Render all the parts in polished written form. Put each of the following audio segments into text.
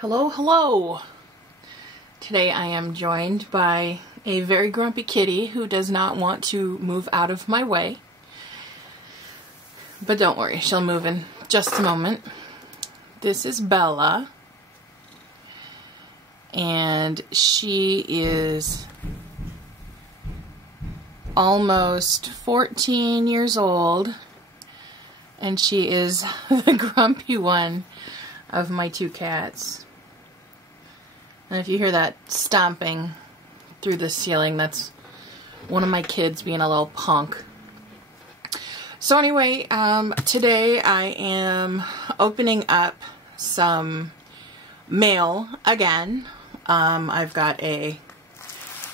Hello, hello! Today I am joined by a very grumpy kitty who does not want to move out of my way. But don't worry, she'll move in just a moment. This is Bella. And she is almost 14 years old. And she is the grumpy one of my two cats. And if you hear that stomping through the ceiling, that's one of my kids being a little punk. So anyway, today I am opening up some mail again. I've got a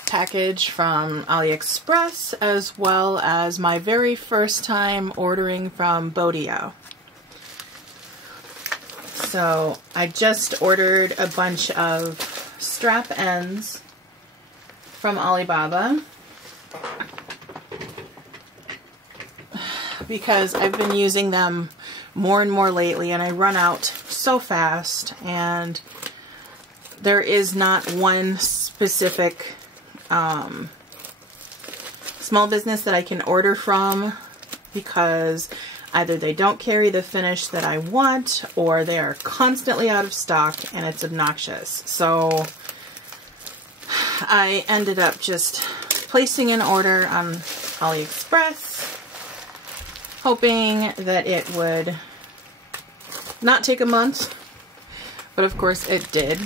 package from AliExpress as well as my very first time ordering from Dee-Oh. So I just ordered a bunch of strap ends from Alibaba because I've been using them more and more lately and I run out so fast, and there is not one specific small business that I can order from because either they don't carry the finish that I want or they are constantly out of stock and it's obnoxious. So I ended up just placing an order on AliExpress, hoping that it would not take a month, but of course it did.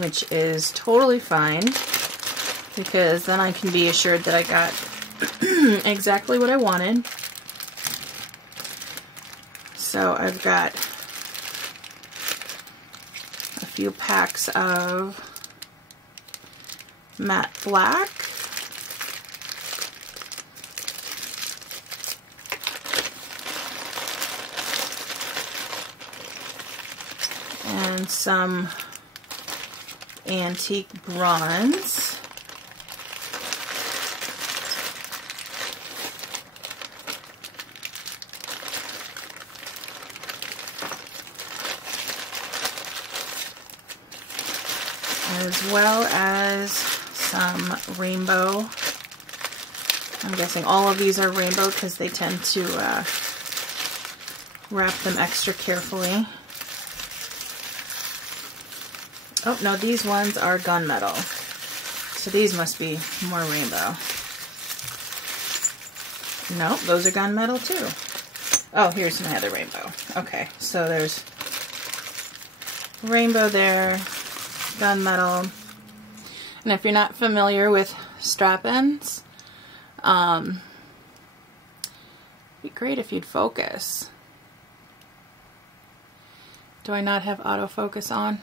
Which is totally fine, because then I can be assured that I got exactly what I wanted. So I've got a few packs of matte black. And some antique bronze. As well as some rainbow. I'm guessing all of these are rainbow because they tend to wrap them extra carefully. Oh, no, these ones are gunmetal. So these must be more rainbow. No, those are gunmetal too. Oh, here's my other rainbow. Okay, so there's rainbow there, gunmetal. And if you're not familiar with strap ends, it'd be great if you'd focus. Do I not have autofocus on?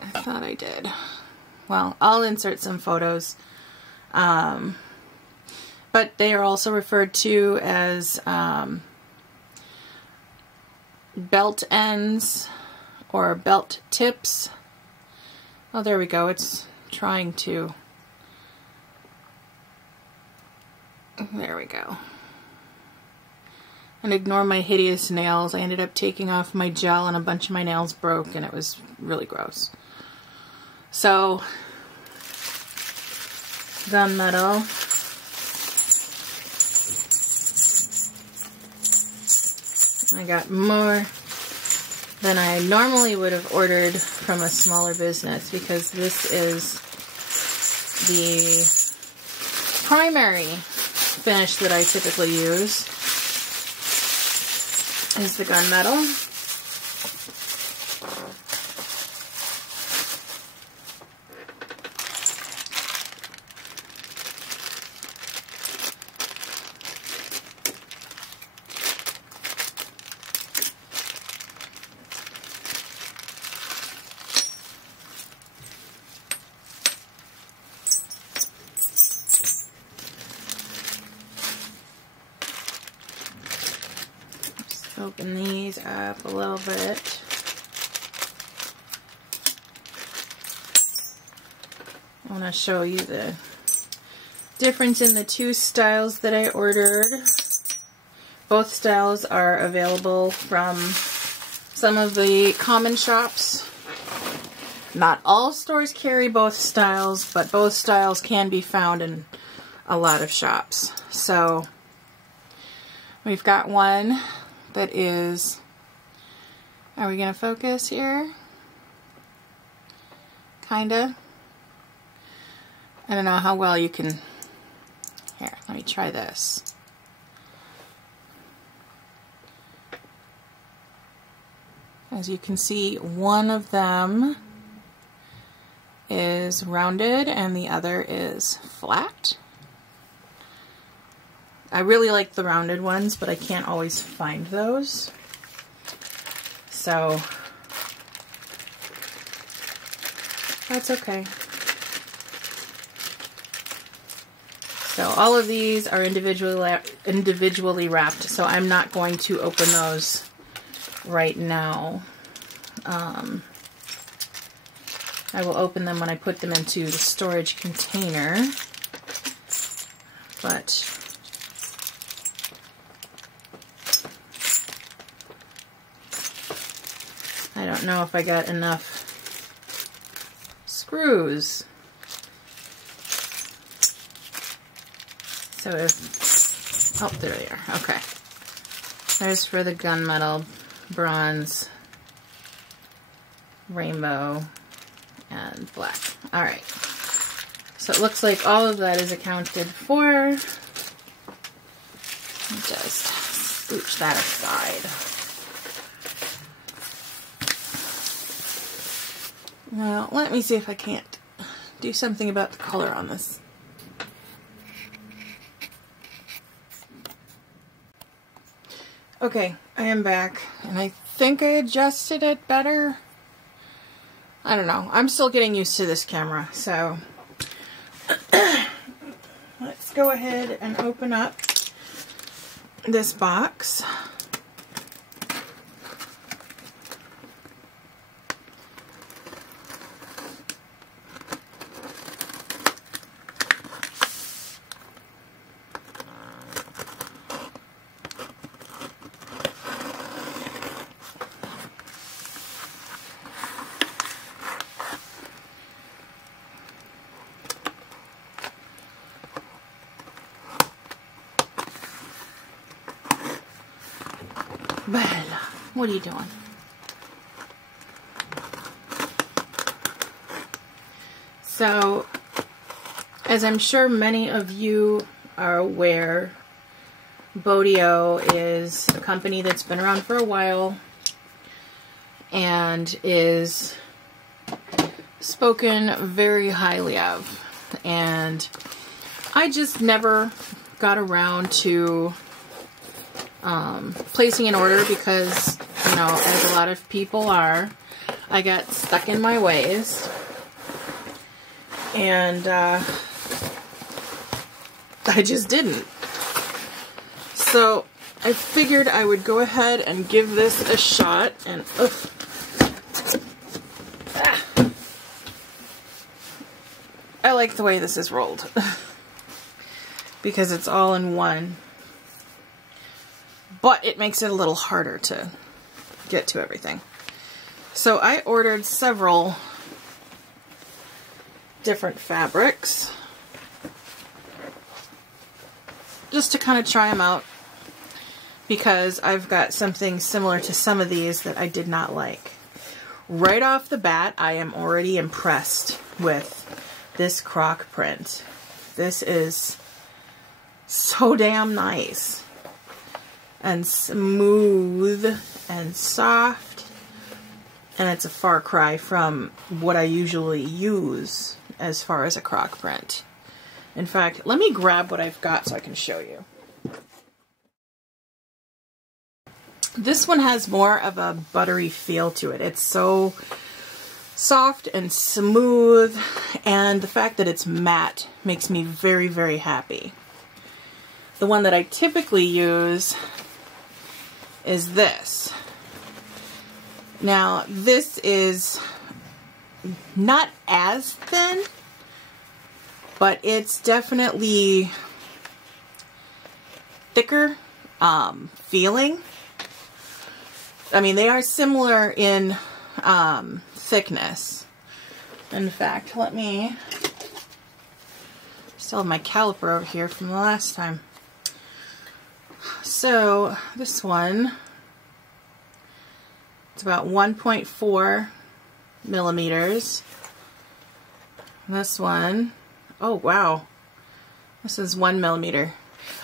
I thought I did. Well, I'll insert some photos. But they are also referred to as belt ends or belt tips. Oh, there we go. It's trying to. There we go. And ignore my hideous nails. I ended up taking off my gel and a bunch of my nails broke and it was really gross. So, gunmetal. I got more than I normally would have ordered from a smaller business because this is the primary finish that I typically use, is the gunmetal. Open these up a little bit. I want to show you the Difference in the two styles that I ordered. Both styles are available from some of the common shops. Not all stores carry both styles, but both styles can be found in a lot of shops. So we've got one that is, are we going to focus here? Kinda. I don't know how well you can, here, let me try this. As you can see, one of them is rounded and the other is flat. I really like the rounded ones, but I can't always find those. So that's okay. So all of these are individually wrapped, so I'm not going to open those right now. I will open them when I put them into the storage container, but I don't know if I got enough screws. So if, oh, there they are. Okay. There's for the gunmetal, bronze, rainbow, and black. Alright. So it looks like all of that is accounted for. Just scooch that aside. Now, let me see if I can't do something about the color on this. Okay, I am back, and I think I adjusted it better. I don't know. I'm still getting used to this camera, so let's go ahead and open up this box. Bella, what are you doing? So, as I'm sure many of you are aware, Dee-Oh is a company that's been around for a while and is spoken very highly of. And I just never got around to placing an order because, you know, as a lot of people are, I got stuck in my ways. And I just didn't. So I figured I would go ahead and give this a shot. And I like the way this is rolled because it's all in one. But it makes it a little harder to get to everything. So I ordered several different fabrics just to kind of try them out, because I've got something similar to some of these that I did not like. Right off the bat, I am already impressed with this croc print. This is so damn nice and smooth and soft, and it's a far cry from what I usually use as far as a croc print. In fact, let me grab what I've got so I can show you. This one has more of a buttery feel to it. It's so soft and smooth, and the fact that it's matte makes me very, very happy. The one that I typically use is this. Now, this is not as thin but it's definitely thicker feeling. I mean, they are similar in thickness. In fact, let me, still have my caliper over here from the last time. So this one, it's about 1.4 millimeters. This one, oh wow, this is 1 millimeter.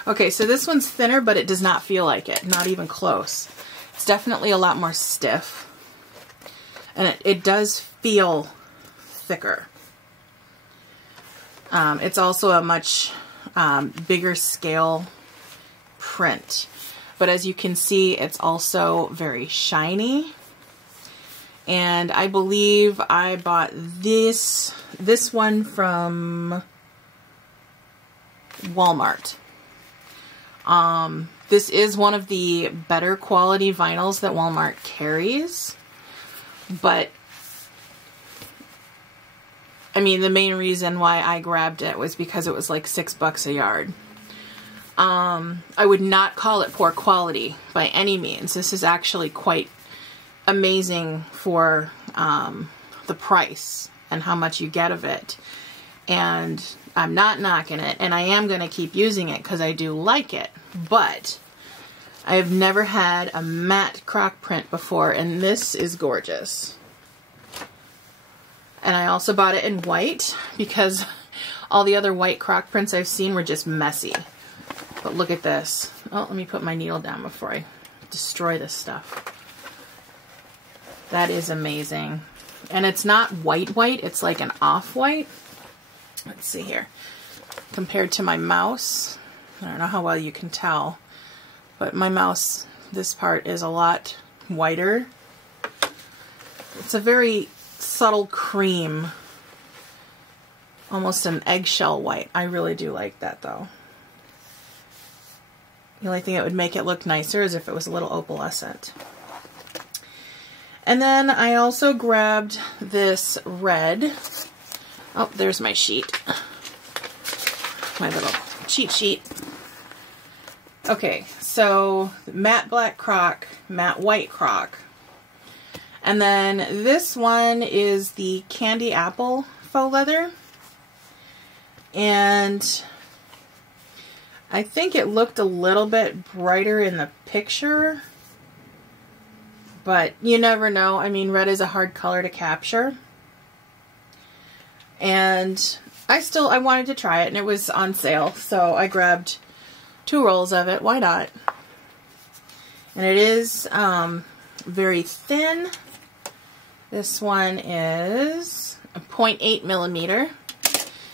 Okay, so this one's thinner, but it does not feel like it, not even close. It's definitely a lot more stiff, and it does feel thicker. It's also a much bigger scale print, but as you can see, it's also very shiny. And I believe I bought this one from Walmart. This is one of the better quality vinyls that Walmart carries, but I mean, the main reason why I grabbed it was because it was like $6 a yard. I would not call it poor quality by any means. This is actually quite amazing for the price and how much you get of it. And I'm not knocking it, and I am going to keep using it because I do like it. But I have never had a matte croc print before, and this is gorgeous. And I also bought it in white because all the other white croc prints I've seen were just messy. But look at this. Oh, let me put my needle down before I destroy this stuff. That is amazing. And it's not white, it's like an off-white. Let's see here. Compared to my mouse, I don't know how well you can tell, but my mouse, this part is a lot whiter. It's a very subtle cream, almost an eggshell white. I really do like that though. The only thing that would make it look nicer is if it was a little opalescent. And then I also grabbed this red. Oh, there's my sheet. My little cheat sheet. Okay, so matte black croc, matte white croc. And then this one is the candy apple faux leather. And I think it looked a little bit brighter in the picture, but you never know. I mean, red is a hard color to capture. And I wanted to try it, and it was on sale, so I grabbed 2 rolls of it. Why not? And it is very thin. This one is a 0.8 millimeter.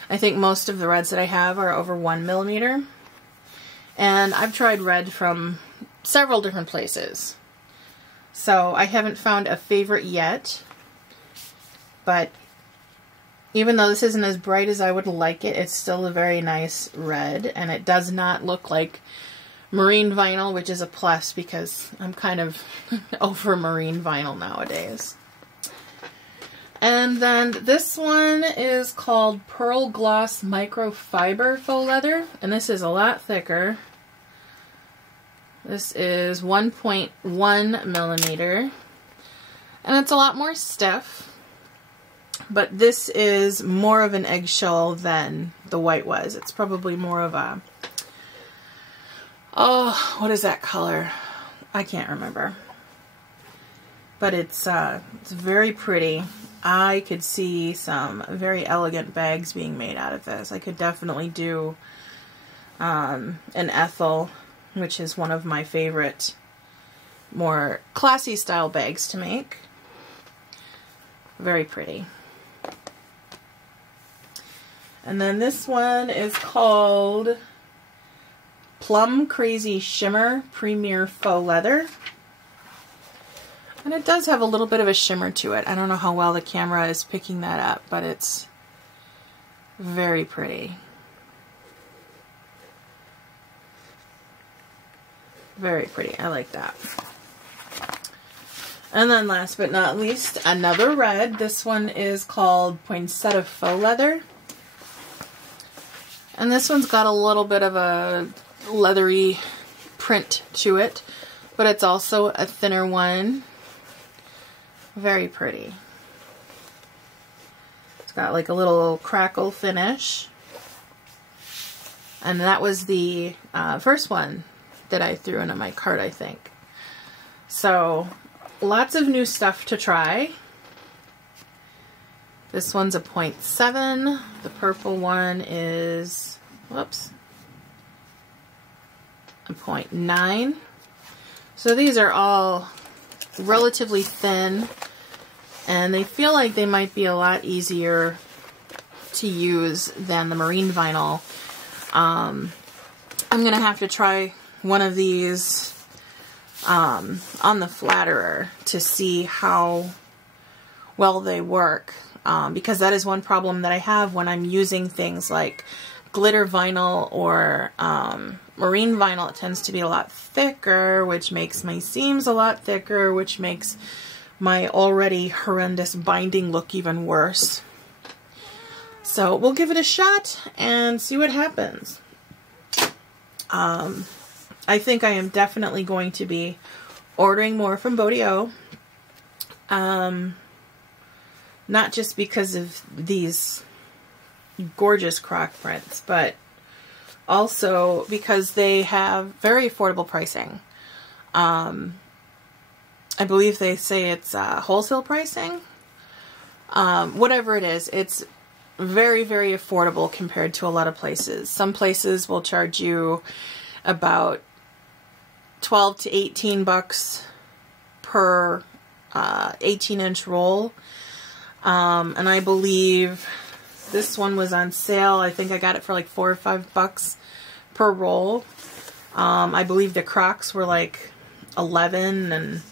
I think most of the reds that I have are over 1 millimeter. And I've tried red from several different places. So I haven't found a favorite yet. But even though this isn't as bright as I would like it, it's still a very nice red. And it does not look like marine vinyl, which is a plus because I'm kind of over marine vinyl nowadays. And then this one is called Pearl Gloss Microfiber Faux Leather, and this is a lot thicker. This is 1.1 millimeter, and it's a lot more stiff, but this is more of an eggshell than the white was. It's probably more of a, oh, what is that color? I can't remember. But it's very pretty. I could see some very elegant bags being made out of this. I could definitely do an Ethel, which is one of my favorite more classy style bags to make. Very pretty. And then this one is called Plum Crazy Shimmer Premier Faux Leather. And it does have a little bit of a shimmer to it. I don't know how well the camera is picking that up, but it's very pretty. Very pretty. I like that. And then last but not least, another red. This one is called Poinsettia Faux Leather. And this one's got a little bit of a leathery print to it, but it's also a thinner one. Very pretty. It's got like a little crackle finish. And that was the first one that I threw into my cart, I think. So, lots of new stuff to try. This one's a 0.7. The purple one is, whoops, a 0.9. So these are all relatively thin, and they feel like they might be a lot easier to use than the marine vinyl. I'm going to have to try one of these on the flatterer to see how well they work. Because that is one problem that I have when I'm using things like glitter vinyl or marine vinyl. It tends to be a lot thicker, which makes my seams a lot thicker, which makes my already horrendous binding look even worse. So we'll give it a shot and see what happens. I think I am definitely going to be ordering more from Dee-Oh. Not just because of these gorgeous croc prints, but also because they have very affordable pricing. I believe they say it's wholesale pricing. Whatever it is, it's very, very affordable compared to a lot of places. Some places will charge you about 12 to 18 bucks per 18-inch roll. And I believe this one was on sale. I think I got it for like $4 or $5 per roll. I believe the Crocs were like 11, and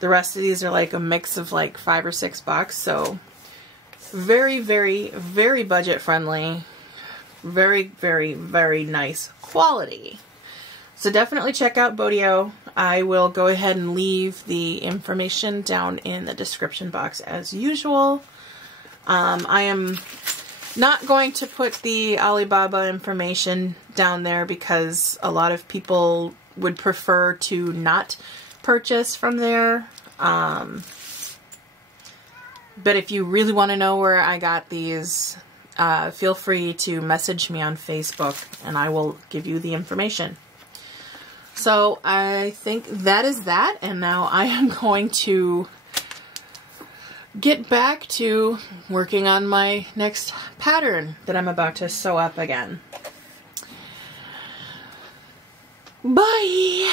the rest of these are like a mix of like $5 or $6. So very, very, very budget friendly. Very, very, very nice quality. So definitely check out Dee-Oh. I will go ahead and leave the information down in the description box as usual. I am not going to put the Alibaba information down there because a lot of people would prefer to not purchase from there. But if you really want to know where I got these, feel free to message me on Facebook and I will give you the information. So I think that is that, and now I am going to get back to working on my next pattern that I'm about to sew up again. Bye!